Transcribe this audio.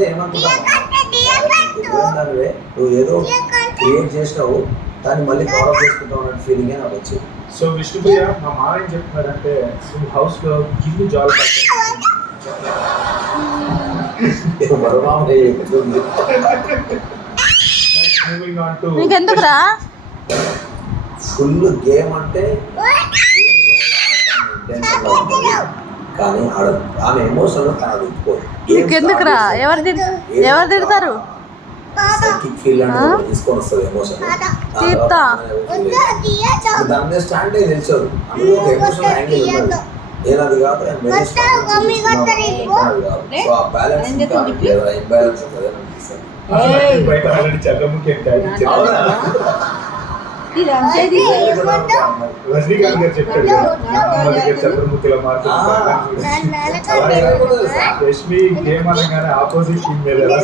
అంటే ఏమనుకుంటావు నువ్వు ఏదో క్రియేట్ చేసినావు దాన్ని మళ్ళీ కవర్ చేసుకుంటావు అనే ఫీలింగే నాకు వచ్చింది. సో విష్ణుప్రియ మా మామ ఏం చెప్తున్నాడంటే నువ్వు హౌస్లో గిల్లు జాలు మూవింగ్ ఆన్ టు నీకెందుకురా ఫుల్ గేమ్ అంటే కానీ ఆమె ఎమోషన్ తనది నీకెందుకురా ఎవరు తిడతారు ఫీల్ అంటే తీసుకొని వస్తుంది ఎమోషన్ దాని స్టాండ్ తెలిసారు అందులో ఒక ఎమోషన్ యాంగిల్ ఉన్నది ఏనది కాదు సో ఆ బ్యాలెన్స్ ఇంబ్యాలెన్స్ ఉంటుంది అనిపిస్తుంది. బయట ఆల్రెడీ చంద్రముఖి అంటే రజనీకాంత్ గారు చెప్పారు చంద్రముఖిలో మార్కెట్ రష్మి గేమ్ అనగానే ఆపోజిట్ టీం మీద ఎలా